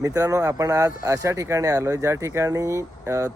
मित्रांनो आपण आज अशा ठिकाणी आलो आहे ज्या ठिकाणी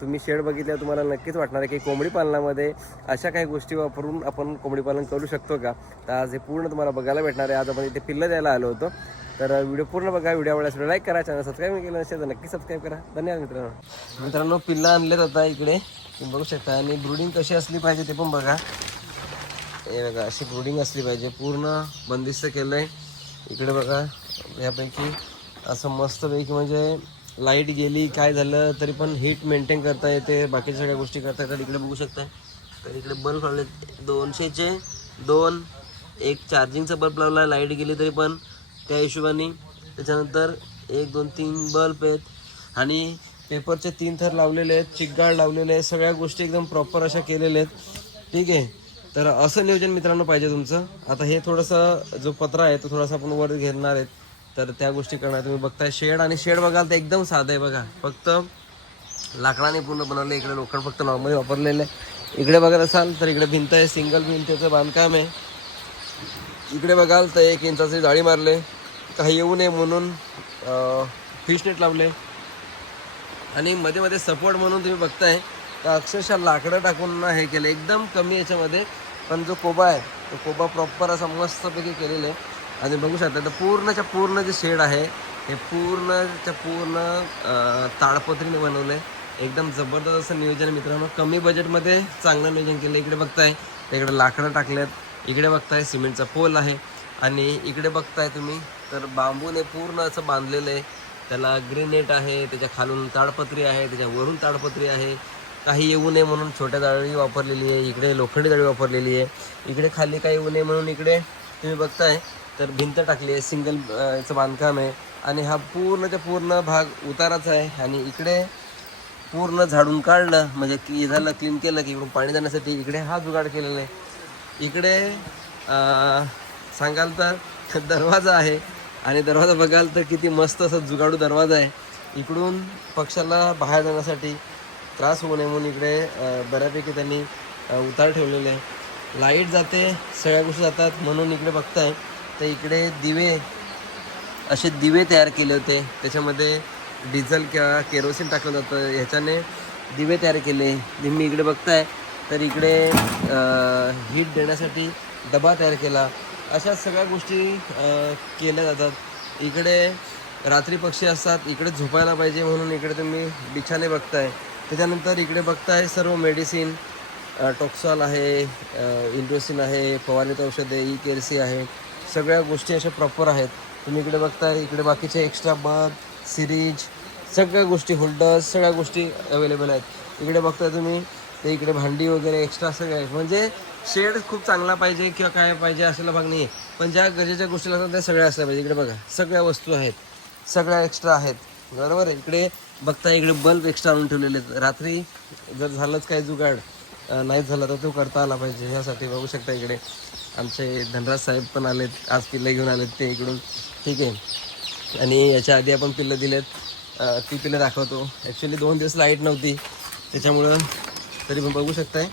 तुम्ही शेड बघितल्यावर तुम्हाला नक्कीच वाटणार आहे की कोंबडी पालनामध्ये अशा काही गोष्टी वापरून आपण कोंबडी पालन करू शकतो का? तर आज हे पूर्ण तुम्हाला बघायला भेटणार आहे. आज आपण इथे पिल्लं द्यायला आलो होतो. तर व्हिडिओ पूर्ण बघा. व्हिडिओ आवडल्यास व्हिडिओ लाईक करा चॅनल सबस्क्राईब केलं नसेल तर नक्की सबस्क्राईब करा. धन्यवाद मित्रांनो. मित्रांनो पिल्लं आणलेत आता इकडे. तुम्ही बघू शकता. आणि ब्रुडिंग कशी असली पाहिजे ते पण बघा. हे बघा अशी ब्रुडिंग असली पाहिजे. पूर्ण बंदिस्त केलं आहे इकडे बघा. यापैकी असं मस्तपैकी म्हणजे लाइट गेली काय झालं तरी पण हीट मेंटेन करता येते. बाकीच्या सगळ्या गोष्टी करता येतात इकडे बघू शकता तर इकडे बल्ब लावले दोनशेचे दोन एक चार्जिंगचा बल्ब लावला लाइट गेली तरी पण त्या हिशोबाने. त्याच्यानंतर एक दोन तीन बल्ब आहेत. आणि पेपरचे तीन थर लावलेले आहेत चिकगाड लावलेले आहेत. सगळ्या गोष्टी एकदम प्रॉपर अशा केलेल्या आहेत. ठीक आहे. तर असं नियोजन मित्रांनो पाहिजे तुमचं. आता हे थोडंसं जो पत्रा आहे तो थोडासा आपण वर घेणार आहेत. तर त्या गोष्टी करणार. तुम्ही बघताय शेड आणि शेड बघाल तर एकदम साधं आहे बघा. फक्त लाकडाने पूर्ण बनवलं इकडे लोखंड फक्त नॉर्मली वापरलेलं आहे. इकडे बघत असाल तर इकडे भिंत आहे सिंगल भिंतीचं बांधकाम आहे. इकडे बघाल तर एक इंचाची जाळी मारले. काही येऊ नये म्हणून फिश नेट लावले. आणि मध्ये मध्ये सपोर्ट म्हणून तुम्ही बघताय तर अक्षरशः लाकडं टाकून हे केलं. एकदम कमी याच्यामध्ये. पण जो कोबा आहे तो कोबा प्रॉपर असा मस्तपैकी केलेला आहे. आणि बघू शकता तर पूर्णच्या पूर्ण जे शेड आहे हे पूर्णच्या पूर्ण ताडपत्रीने बनवलं आहे एकदम जबरदस्त असं नियोजन मित्रांनो. कमी बजेटमध्ये चांगलं नियोजन केलं इकडे बघताय इकडे लाकडं टाकल्यात. इकडे बघताय सिमेंटचा पोल आहे. आणि इकडे बघताय तुम्ही तर बांबूने पूर्ण असं बांधलेलं आहे. त्याला ग्रीन नेट आहे त्याच्या खालून ताडपत्री आहे त्याच्या वरून ताडपत्री आहे. काही येऊ नये म्हणून छोट्या जाळी वापरलेली आहे. इकडे लोखंडी जाळी वापरलेली आहे. इकडे खाली काही येऊ नये म्हणून इकडे तुम्ही बघताय तर भिंत टाकली आहे सिंगल याचं बांधकाम आहे. आणि हा पूर्णच्या पूर्ण भाग उताराचा आहे. आणि इकडे पूर्ण झाडून काढलं म्हणजे की झालं क्लीन केलं की इकडून पाणी जाण्यासाठी इकडे हा जुगाड केलेला आहे. इकडे सांगाल तर दरवाजा आहे. आणि दरवाजा बघाल तर किती मस्त असं जुगाडू दरवाजा आहे. इकडून पक्षाला बाहेर जाण्यासाठी त्रास होऊ नये म्हणून इकडे बऱ्यापैकी त्यांनी उतार ठेवलेले आहे. लाइट जाते सगळ्या गोष्टी जातात म्हणून इकडे बघताय. तर इकडे दिवे असे दिवे तयार केले होते. त्याच्यामध्ये डिझेल किंवा केरोसिन टाकलं जातं ह्याच्याने दिवे तयार केले. मी इकडे बघताय तर इकडे हीट देण्यासाठी डबा तयार केला. अशा सगळ्या गोष्टी केल्या जातात. इकडे रात्री पक्षी असतात. इकडे झोपायला पाहिजे म्हणून इकडे तुम्ही बिछाने बघताय. त्याच्यानंतर इकडे बघताय सर्व मेडिसिन टॉक्सॉल आहे इंड्रोसिन आहे फवारणीचं औषधे ई केरसी आहे. सगळ्या गोष्टी अशा प्रॉपर आहेत. तुम्ही इकडे बघताय इकडे बाकीचे एक्स्ट्रा बर्थ सिरीज सगळ्या गोष्टी होल्डर्स सगळ्या गोष्टी अवेलेबल आहेत. इकडे बघताय तुम्ही ते इकडे भांडी वगैरे एक्स्ट्रा सगळे आहेत. म्हणजे शेड खूप चांगला पाहिजे किंवा काय पाहिजे असलेला भाग नाही आहे पण ज्या गरजेच्या गोष्टी लागतात त्या सगळ्या असल्या पाहिजे. इकडे बघा सगळ्या वस्तू आहेत. सगळ्या एक्स्ट्रा आहेत. बरोबर आहे? इकडे बघता इकडे बल्ब एक्स्ट्रा आणून ठेवलेले आहेत. रात्री जर झालंच काय जुगाड नाही झाला तर तो करता आला पाहिजे ह्यासाठी बघू शकता इकडे. आमचे धनराज साहेब पण आलेत आज पिल्लं घेऊन आलेत ते इकडून. ठीक आहे. आणि याच्या आधी आपण पिल्लं दिलेत. ती पिल्लं दाखवतो. ॲक्च्युली दोन दिवस लाइट नव्हती. त्याच्यामुळं तरी पण बघू शकताय.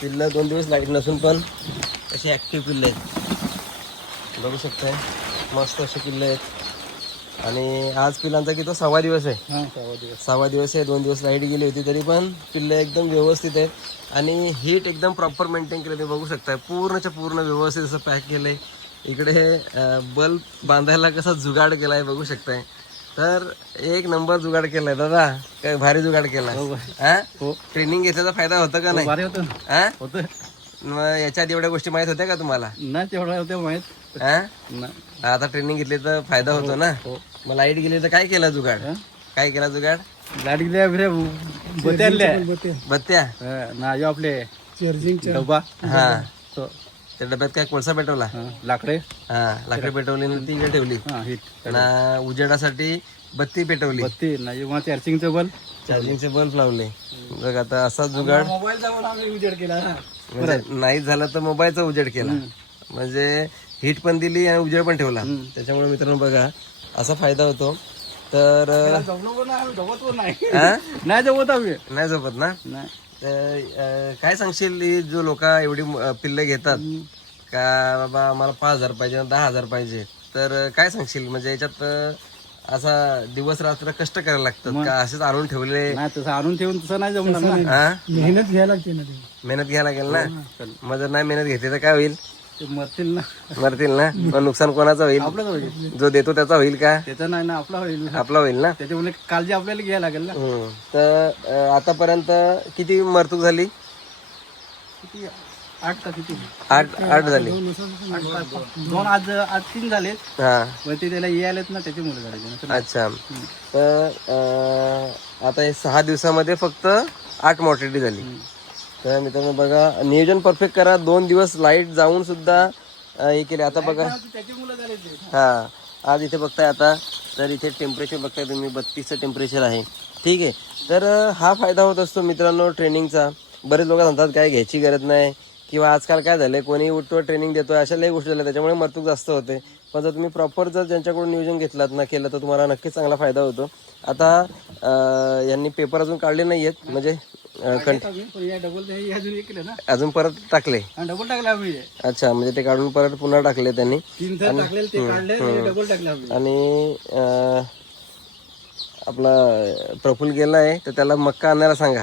पिल्लं दोन दिवस लाइट नसून पण अशी ॲक्टिव्ह पिल्लं आहेत. बघू शकताय. मस्त असे पिल्लं आहेत. आणि आज पिल्लांचा किती सहावा दिवस आहे. सहावा दिवस. आहे दोन दिवस लाइट गेली होती तरी पण पिल्लं एकदम व्यवस्थित आहेत. आणि हीट एकदम प्रॉपर मेंटेन केलं ते बघू शकताय. पूर्णच्या पूर्ण व्यवस्थित असं पॅक केलं आहे इकडे बल्ब बांधायला कसा जुगाड केला आहे बघू शकताय. तर एक नंबर जुगाड केलाय दादा. काय भारी जुगाड केलाय. हा? ट्रेनिंग घेतल्याचा फायदा होता का नाही? हा? होतं मग याच्या आधी एवढ्या गोष्टी माहीत होत्या का तुम्हाला? नाही तेवढं होतं माहीत. हा? आता ट्रेनिंग घेतली तर फायदा होतो ना? मग लाइट गेली तर काय केला जुगाड? काय केला जुगाड? फिरे बत्याल्या बत्त्या. ना आपले डबा हा. तो. त्या डब्यात काय कोळसा पेटवला? हा, लाकडे. हा लाकडं पेटवली आणि ती इकडे ठेवली. हा हिट. आणि उजेडासाठी बत्ती पेटवली. बत्ती नाही मग चार्जिंगचं बल चार्जिंगचे बल्ब लावले. बघ आता असा जुगाड मोबाईल आम्ही उजेड केला ना. म्हणजे नाही झालं तर मोबाईलचा उजेड केला. म्हणजे हीट पण दिली आणि उजेड पण ठेवला. त्याच्यामुळे मित्रांनो बघा असा फायदा होतो. तर नाही जमत आम्ही. नाही झोपत ना? काय सांगशील जो लोक एवढी पिल्लं घेतात? का बाबा मला पाच हजार पाहिजे दहा हजार पाहिजे? तर काय सांगशील? म्हणजे याच्यात असा दिवस रात्र कष्ट करायला लागतात का? असेच आणून ठेवले. नाही तसं आणून ठेवून तसं नाही जमणार ना. हा मेहनत घ्यायला लागते ना ते. मेहनत घ्यायला लागेल ना. मग जर नाही मेहनत घेतली तर काय होईल? ते मरतील ना. मरतील ना? मग नुकसान कोणाचं होईल? आपलंच होईल. जो देतो त्याचा होईल का? त्याचं नाही ना आपला होईल. आपला होईल ना? त्याच्यामुळे काळजी आपल्याला घ्यायला लागेल ना. हम्म. तर अं, आतापर्यंत किती मरतूक झाली? आठ का किती? आठ आठ झाली. आठ दोन आज आज तीन झालेत हा. पण ते त्याला यायलेत ना त्याच्यामुळे झाले नाहीतर अच्छा. तर अं, आता हे सहा दिवसामध्ये फक्त आठ मॉर्टिलिटी झाली. तर मित्रांनो बघा नियोजन परफेक्ट करा. दोन दिवस लाइट जाऊन सुद्धा अं, हे केले. आता बघा. त्याच्यामुळे झाले ते. हा. आज इथे बघताय आता. तर इथे टेम्परेचर बघताय तुम्ही. बत्तीसचं टेम्परेचर आहे. ठीक आहे. तर अं, हा फायदा होत असतो मित्रांनो ट्रेनिंगचा बरेच लोक सांगतात काय घ्यायची गरज नाही. किंवा आजकाल काय झालंय कोणी उठतो ट्रेनिंग देतोय अशा लई गोष्टी झाल्या त्याच्यामुळे मरतूक जास्त होते. पण जर तुम्ही प्रॉपर जर ज्यांच्याकडून नियोजन घेतलात ना केलं तर तुम्हाला नक्कीच चांगला फायदा होतो. आता यांनी पेपर अजून काढले नाही आहेत म्हणजे अजून परत टाकले. डबल टाकलं. अच्छा म्हणजे ते काढून परत पुन्हा टाकले त्यांनी. आणि आपला प्रफुल गेलाय तर त्याला मक्का आणायला सांगा.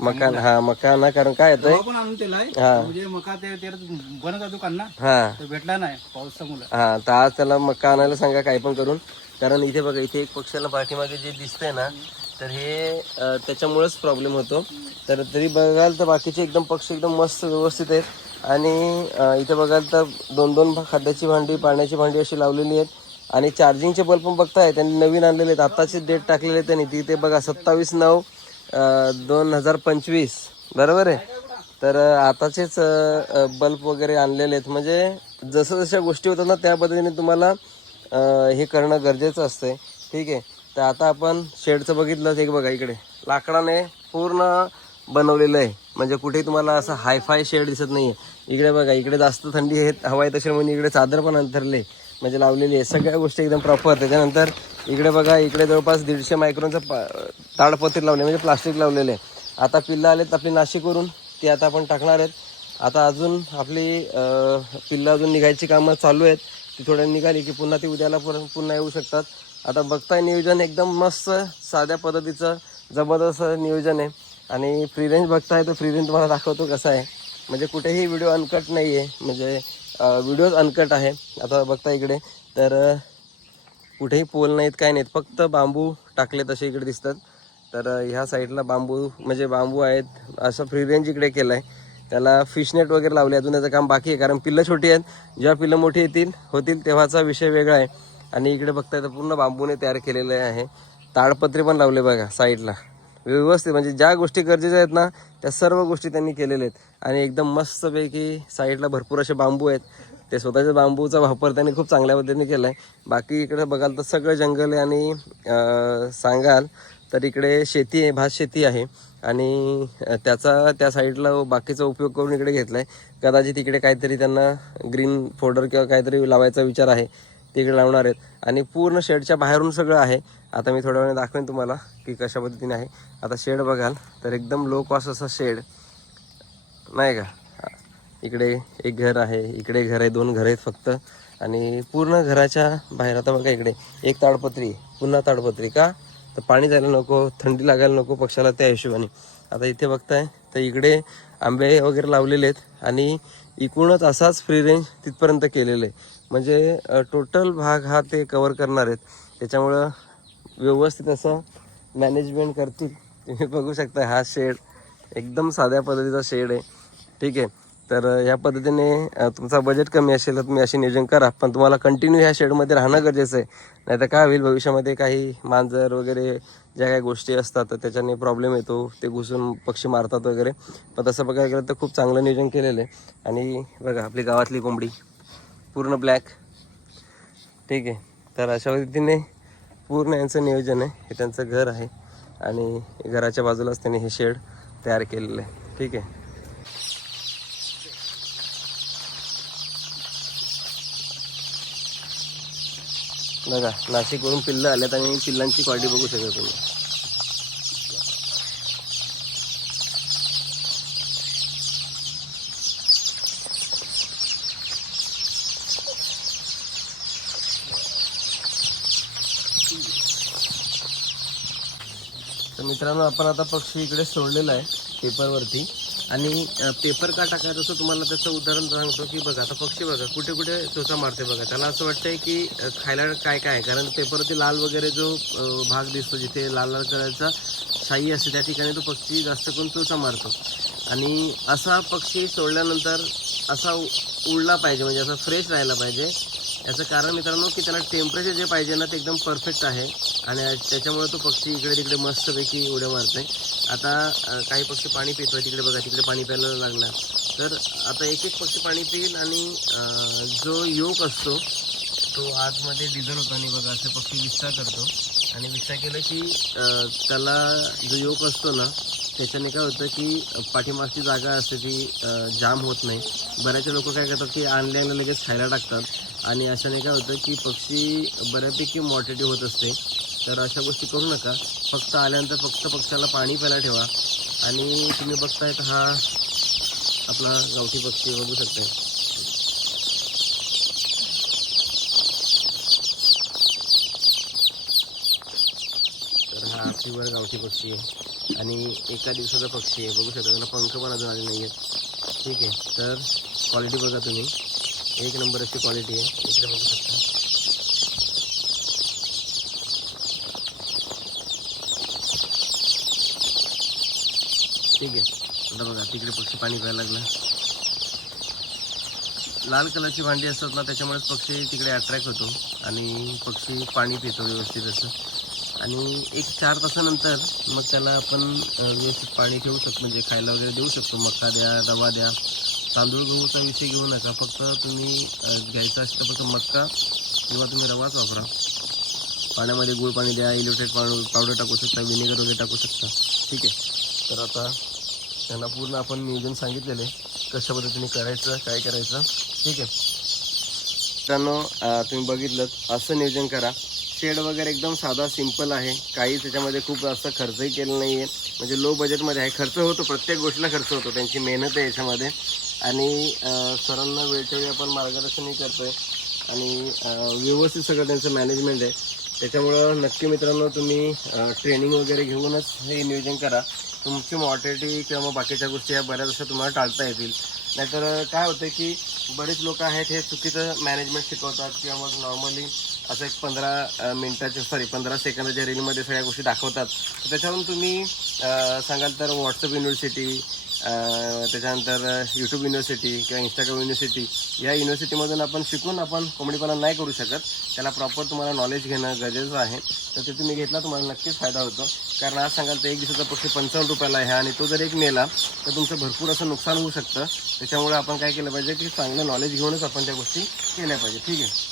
मक्का हा मक्का आणा कारण काय येतंय? तेव्हा पण आणून त्याला म्हणजे मका ते ते बनत दुकान ना. हा. तो भेटला नाही हा तर आज त्याला मक्का आणायला सांगा काही पण करून. कारण इथे बघा इथे एक पक्षाला पाठीमागे जे दिसतंय ना तर हे अं, त्याच्यामुळेच प्रॉब्लेम होतो. तर तरी बघाल तर बाकीचे एकदम पक्ष एकदम मस्त व्यवस्थित आहेत. आणि अं, इथे बघाल तर दोन दोन खड्ड्याची भांडी पाण्याची भांडी अशी लावलेली आहेत. आणि चार्जिंगचे बल्ब पण बघताय त्यांनी नवीन आणलेले आहेत. आत्ताचे डेट टाकलेले आहेत त्यांनी. तिथे बघा सत्तावीस नऊ दोन हजार पंचवीस. बरोबर आहे? तर आताचेच बल्ब वगैरे आणलेले आहेत. म्हणजे जसं जशा गोष्टी होतात ना त्या पद्धतीने तुम्हाला हे करणं गरजेचं असतंय. ठीक आहे? तर आता आपण शेडचं बघितलं एक बघा इकडे. लाकडाने पूर्ण बनवलेलं आहे. म्हणजे कुठे तुम्हाला असं हायफाय शेड दिसत नाही आहे इकडे बघा इकडे जास्त थंडी आहे हवा आहे तशी म्हणून इकडे चादर पण अंतरले म्हणजे लावलेली आहे. सगळ्या गोष्टी एकदम प्रॉपर त्याच्यानंतर इकडे बघा इकडे जवळपास दीडशे मायक्रोनचं पा ताडपत्री लावले म्हणजे प्लास्टिक लावलेले आहे आता पिल्लं आलेत आपली नाशिकवरून ती आता आपण टाकणार आहेत. आता अजून आपली पिल्लं अजून निघायची कामं चालू आहेत. ती थोड्या निघाली की पुन्हा ती उद्याला परत पुन्हा येऊ शकतात. आता बघताय नियोजन एकदम मस्त साध्या पद्धतीचं जबरदस्त नियोजन आहे. आणि फ्री रेंज बघताय तर फ्री रेंज तुम्हाला दाखवतो कसं आहे. म्हणजे कुठेही व्हिडिओ अनकट नाही आहे म्हणजे व्हिडिओज अनकट आहे. आता बघता इकडे. तर कुठेही पोल नाहीत काय नाहीत. फक्त बांबू टाकले तसे इकडे दिसतात. तर ह्या साईडला बांबू म्हणजे बांबू आहेत. असं फ्री रेंज इकडे केलं आहे त्याला फिशनेट वगैरे लावले. अजून त्याचं काम बाकी आहे. कारण पिल्लं छोटी आहेत. जेव्हा पिल्लं मोठी येतील होतील तेव्हाचा विषय वेगळा आहे. आणि इकडे बघताय तर पूर्ण बांबूने तयार केलेलं आहे. ताडपत्रे पण लावले बघा साईडला. व्यवस्थित म्हणजे ज्या गोष्टी गरजेच्या आहेत ना त्या सर्व गोष्टी त्यांनी केलेल्या आहेत. आणि एकदम मस्तपैकी साईडला भरपूर असे बांबू आहेत. ते स्वतःच्या बांबूचा वापर त्यांनी खूप चांगल्या पद्धतीने केला आहे बाकी इकडे बघाल तर सगळं जंगल आहे आणि सांगाल तर इकडे शेती आहे भात शेती आहे. आणि त्याचा त्या साईडला बाकीचा उपयोग करून इकडे घेतला आहे कदाचित इकडे काहीतरी त्यांना ग्रीन फोल्डर किंवा काहीतरी लावायचा विचार आहे. तिकडे लावणार आहेत. आणि पूर्ण शेडच्या बाहेरून सगळं आहे. आता मी थोड्या वेळाने दाखवेन तुम्हाला की कशा पद्धतीने आहे. आता शेड बघाल तर एकदम लो कॉस्ट असा शेड. नाही का? इकडे एक घर आहे इकडे घर आहे दोन घर आहेत फक्त. आणि पूर्ण घराच्या बाहेर आता बघा इकडे एक ताडपत्री पुन्हा ताडपत्री का? तर पाणी जायला नको थंडी लागायला नको पक्षाला त्या हिशोबाने. आता इथे बघताय तर इकडे आंबे वगैरे लावलेले आहेत. आणि इकडूनच असाच फ्री रेंज तिथपर्यंत केलेलं आहे. म्हणजे टोटल भाग हा ते कवर करणार आहेत. त्याच्यामुळं व्यवस्थित असं मॅनेजमेंट करतील. तुम्ही बघू शकता हा शेड एकदम साध्या पद्धतीचा शेड आहे. ठीक आहे. तर ह्या पद्धतीने तुमचा बजेट कमी असेल तर तुम्ही असे नियोजन करा. पण तुम्हाला कंटिन्यू ह्या शेडमध्ये राहणं गरजेचं आहे. नाही तर काय होईल? भविष्यामध्ये काही मांजर वगैरे ज्या काही गोष्टी असतात तर त्याच्याने प्रॉब्लेम येतो. ते घुसून पक्षी मारतात वगैरे. पण तसं बघायला गेलं तर खूप चांगलं नियोजन केलेलं आहे. आणि बघा आपली गावातली कोंबडी. पूर्ण ब्लॅक ठीक आहे. तर अशा पद्धतीने पूर्ण यांचं नियोजन आहे. हे त्यांचं घर आहे. आणि घराच्या बाजूलाच त्यांनी हे शेड तयार केलेलं आहे. ठीक आहे. बघा नाशिकवरून पिल्लं आल्यात आणि पिल्लांची क्वालिटी बघू शकता तुम्ही तर मित्रांनो आपण आता पक्षी इकडे सोडलेला आहे पेपरवरती. आणि पेपर का टाकायचं असं तुम्हाला त्याचं उदाहरण सांगतो की बघा आता पक्षी बघा कुठे कुठे चोचा मारते बघा. त्याला असं वाटतंय की खायला काय काय आहे? कारण पेपरवरती लाल वगैरे जो भाग दिसतो जिथे लाल लाल कलरचा शाई असते त्या ठिकाणी तो पक्षी जास्त करून चोचा मारतो. आणि असा पक्षी सोडल्यानंतर असा उ- उडला पाहिजे म्हणजे असा फ्रेश राहायला पाहिजे. याचं कारण मित्रांनो की त्याला टेम्परेचर जे पाहिजे ना ते एकदम परफेक्ट आहे. आणि त्याच्यामुळे तो पक्षी इकडे तिकडे मस्तपैकी उड्या मारतोय. आता काही पक्षी पाणी पितोय तिकडे बघा तिकडे पाणी प्यायला लागला तर आता एक एक पक्षी पाणी पिईल आणि जो योग असतो तो आतमध्ये डिझल होतो आणि बघा असे पक्षी विस्तार करतो. आणि विस्तार केलं की त्याला जो योग असतो ना त्याच्याने काय होतं की पाठीमागची जागा असते ती जाम होत नाही. बऱ्याचशा लोक काय करतात की आणल्याला लगेच खायला टाकतात. आणि अशाने काय होतं की पक्षी बऱ्यापैकी मॉर्टिटी होत असते. तर अशा गोष्टी करू नका. फक्त आल्यानंतर फक्त पक्ष्याला पाणी प्यायला ठेवा. आणि तुम्ही बघतायत हा आपला गावठी पक्षी बघू शकते तर हा प्युअर गावठी पक्षी आहे. आणि एका दिवसाचा पक्षी आहे. बघू शकता त्याला पंख पण अजून आले नाही आहेत ठीक आहे. तर क्वालिटी बघा तुम्ही. एक नंबर अशी क्वालिटी आहे. इकडे बघू शकता. ठीक आहे. आता बघा तिकडे पक्षी पाणी प्यायला लागला. लाल कलरची भांडी असतात ना त्याच्यामुळेच पक्षी तिकडे अट्रॅक्ट होतो. आणि पक्षी पाणी पितो व्यवस्थित असं. आणि एक चार तासानंतर मग त्याला आपण व्यवस्थित पाणी ठेवू शकतो म्हणजे खायला वगैरे देऊ शकतो. मका द्या रवा द्या. तांदूळ गहूचा विषय घेऊ नका. फक्त तुम्ही घ्यायचा असेल तर फक्त मक्का किंवा तुम्ही रवाच वापरा. पाण्यामध्ये गुळ पाणी द्या इलेक्ट्रेट पावडर पावडर टाकू शकता विनेगर वगैरे टाकू शकता. ठीक आहे. तर आता त्यांना पूर्ण आपण नियोजन सांगितलेलं आहे. कशा पद्धतीने करायचं काय करायचं. ठीक आहे. मित्रांनो तुम्ही बघितलं असं नियोजन करा. शेड वगैरे एकदम साधा सिंपल आहे. काही त्याच्यामध्ये खूप जास्त खर्चही केला नाही आहे म्हणजे लो बजेटमध्ये आहे. खर्च होतो प्रत्येक गोष्टीला खर्च होतो. त्यांची मेहनत आहे याच्यामध्ये. आणि सरांना वेळच्या वेळी आपण मार्गदर्शनही करतो आहे आणि व्यवस्थित सगळं त्यांचं मॅनेजमेंट आहे. त्याच्यामुळं नक्की मित्रांनो तुम्ही ट्रेनिंग वगैरे घेऊनच हे नियोजन करा. तुमची मॉर्टॅलिटी किंवा मग बाकीच्या गोष्टी या बऱ्याच अशा तुम्हाला टाळता येतील. नाहीतर काय होतं की बरेच लोक आहेत हे चुकीचं मॅनेजमेंट शिकवतात किंवा मग नॉर्मली असं एक पंधरा मिनटाच्या सॉरी पंधरा सेकंदाच्या रीलमध्ये सगळ्या गोष्टी दाखवतात. त्याच्यावरून तुम्ही सांगाल तर व्हॉट्सअप युनिव्हर्सिटी त्याच्यानंतर यूट्यूब युनिव्हर्सिटी किंवा इंस्टाग्राम युनिव्हर्सिटी या युनिव्हर्सिटीमधून आपण शिकून आपण कोंबडीपणा नाही करू शकत. त्याला प्रॉपर तुम्हाला नॉलेज घेणं गरजेचं आहे. तर ते तुम्ही घेतला तुम्हाला नक्कीच फायदा होतो. कारण आज सांगाल तर एक दिवसाचा पक्षी पंचावन्न रुपयाला आहे आणि तो जर एक मेला तर तुमचं भरपूर असं नुकसान होऊ शकतं. त्याच्यामुळे आपण काय केलं पाहिजे की चांगलं नॉलेज घेऊनच आपण त्या गोष्टी केल्या पाहिजे. ठीक आहे?